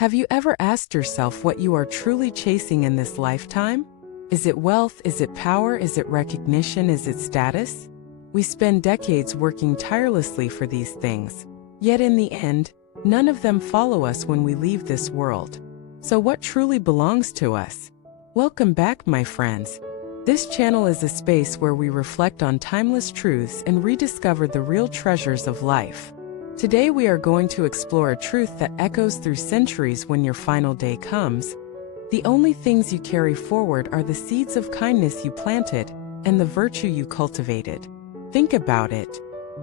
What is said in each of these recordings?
Have you ever asked yourself what you are truly chasing in this lifetime? Is it wealth? Is it power? Is it recognition? Is it status? We spend decades working tirelessly for these things. Yet in the end, none of them follow us when we leave this world. So what truly belongs to us? Welcome back, my friends. This channel is a space where we reflect on timeless truths and rediscover the real treasures of life. Today we are going to explore a truth that echoes through centuries when your final day comes. The only things you carry forward are the seeds of kindness you planted and the virtue you cultivated. Think about it.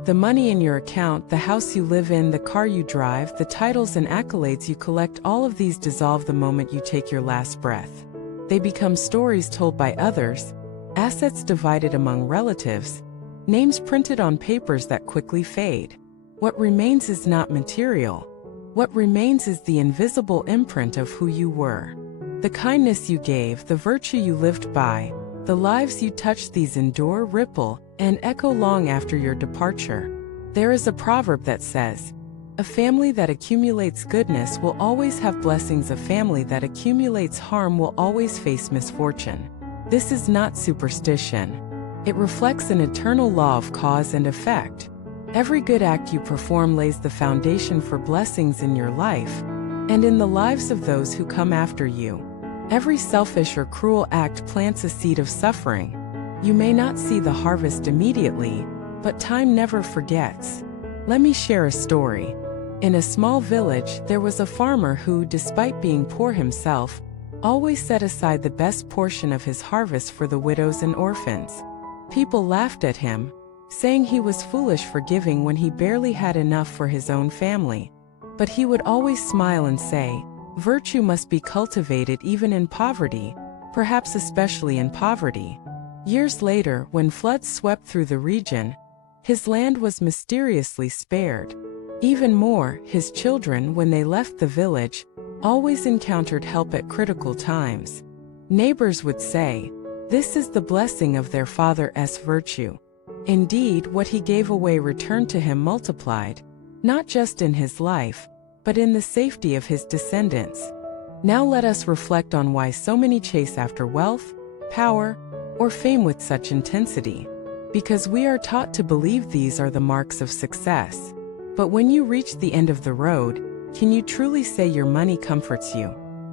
The money in your account, the house you live in, the car you drive, the titles and accolades you collect, all of these dissolve the moment you take your last breath. They become stories told by others, assets divided among relatives, names printed on papers that quickly fade. What remains is not material. What remains is the invisible imprint of who you were. The kindness you gave, the virtue you lived by, the lives you touched, these endure, ripple, and echo long after your departure. There is a proverb that says, "A family that accumulates goodness will always have blessings. A family that accumulates harm will always face misfortune." This is not superstition. It reflects an eternal law of cause and effect. Every good act you perform lays the foundation for blessings in your life and in the lives of those who come after you. Every selfish or cruel act plants a seed of suffering. You may not see the harvest immediately, but time never forgets. Let me share a story. In a small village, there was a farmer who, despite being poor himself, always set aside the best portion of his harvest for the widows and orphans. People laughed at him, saying he was foolish for giving when he barely had enough for his own family. But he would always smile and say, "Virtue must be cultivated even in poverty, perhaps especially in poverty." Years later, when floods swept through the region, his land was mysteriously spared. Even more, his children, when they left the village, always encountered help at critical times. Neighbors would say, "This is the blessing of their father's virtue." Indeed, what he gave away returned to him multiplied, not just in his life, but in the safety of his descendants. Now let us reflect on why so many chase after wealth, power, or fame with such intensity. Because we are taught to believe these are the marks of success. But when you reach the end of the road, can you truly say your money comforts you?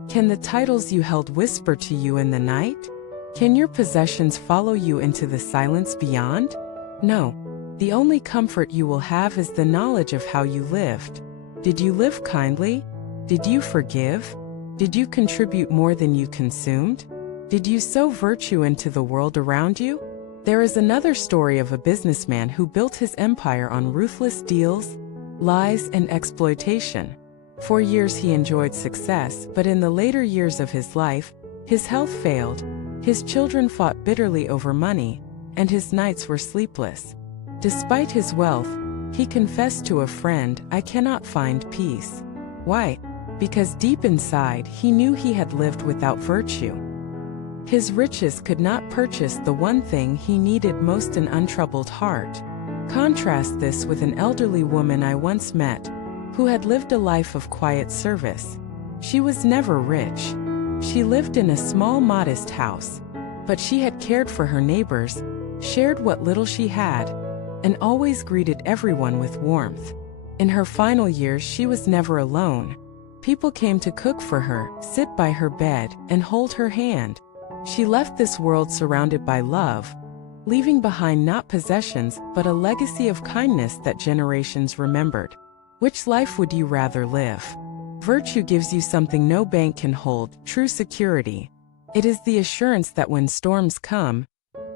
Can the titles you held whisper to you in the night? Can your possessions follow you into the silence beyond? No. The only comfort you will have is the knowledge of how you lived. Did you live kindly? Did you forgive? Did you contribute more than you consumed? Did you sow virtue into the world around you? There is another story of a businessman who built his empire on ruthless deals, lies, and exploitation. For years he enjoyed success, but in the later years of his life, his health failed, his children fought bitterly over money, and his nights were sleepless. Despite his wealth, he confessed to a friend, "I cannot find peace." Why? Because deep inside, he knew he had lived without virtue. His riches could not purchase the one thing he needed most, an untroubled heart. Contrast this with an elderly woman I once met, who had lived a life of quiet service. She was never rich. She lived in a small, modest house, but she had cared for her neighbors, shared what little she had, and always greeted everyone with warmth. In her final years, she was never alone. People came to cook for her, sit by her bed, and hold her hand. She left this world surrounded by love, leaving behind not possessions, but a legacy of kindness that generations remembered. Which life would you rather live? Virtue gives you something no bank can hold, true security. It is the assurance that when storms come,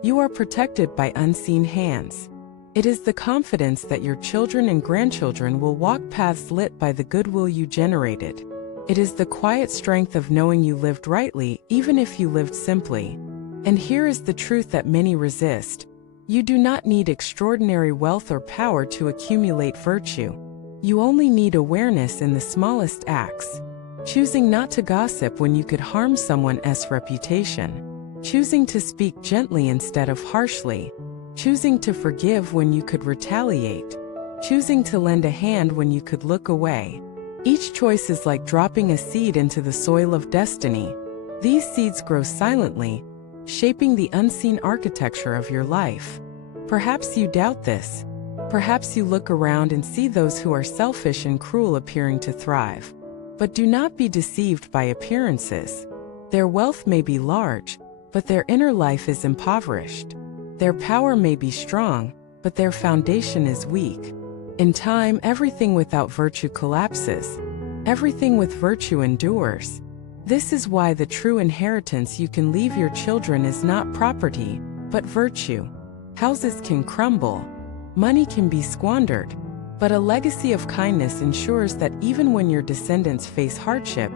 you are protected by unseen hands. It is the confidence that your children and grandchildren will walk paths lit by the goodwill you generated. It is the quiet strength of knowing you lived rightly, even if you lived simply. And here is the truth that many resist. You do not need extraordinary wealth or power to accumulate virtue. You only need awareness in the smallest acts. Choosing not to gossip when you could harm someone's reputation. Choosing to speak gently instead of harshly. Choosing to forgive when you could retaliate. Choosing to lend a hand when you could look away. Each choice is like dropping a seed into the soil of destiny. These seeds grow silently, shaping the unseen architecture of your life. Perhaps you doubt this. Perhaps you look around and see those who are selfish and cruel appearing to thrive. But do not be deceived by appearances. Their wealth may be large, but their inner life is impoverished. Their power may be strong, but their foundation is weak. In time, everything without virtue collapses. Everything with virtue endures. This is why the true inheritance you can leave your children is not property, but virtue. Houses can crumble. Money can be squandered. But a legacy of kindness ensures that even when your descendants face hardship,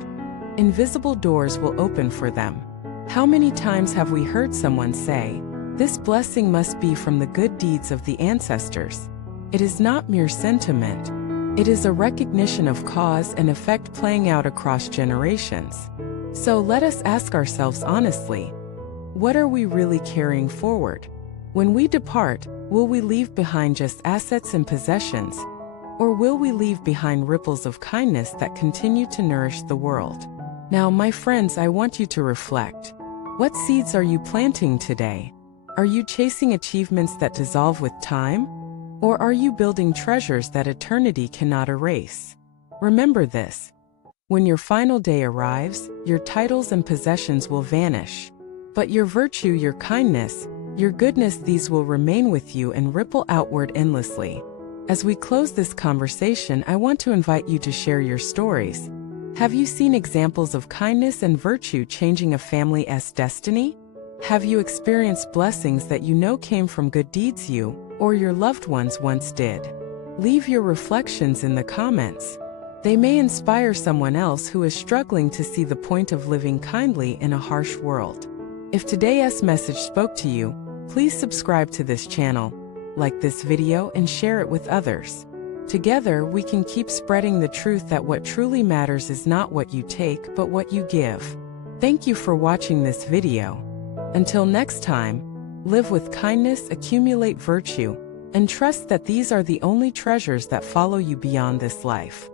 invisible doors will open for them. How many times have we heard someone say, "This blessing must be from the good deeds of the ancestors"? It is not mere sentiment. It is a recognition of cause and effect playing out across generations. So let us ask ourselves honestly, what are we really carrying forward? When we depart, will we leave behind just assets and possessions? Or will we leave behind ripples of kindness that continue to nourish the world? Now, my friends, I want you to reflect. What seeds are you planting today? Are you chasing achievements that dissolve with time? Or are you building treasures that eternity cannot erase? Remember this. When your final day arrives, your titles and possessions will vanish. But your virtue, your kindness, your goodness, these will remain with you and ripple outward endlessly. As we close this conversation, I want to invite you to share your stories. Have you seen examples of kindness and virtue changing a family's destiny? Have you experienced blessings that you know came from good deeds you or your loved ones once did? Leave your reflections in the comments. They may inspire someone else who is struggling to see the point of living kindly in a harsh world. If today's message spoke to you, please subscribe to this channel, like this video, and share it with others. Together, we can keep spreading the truth that what truly matters is not what you take, but what you give. Thank you for watching this video. Until next time, live with kindness, accumulate virtue, and trust that these are the only treasures that follow you beyond this life.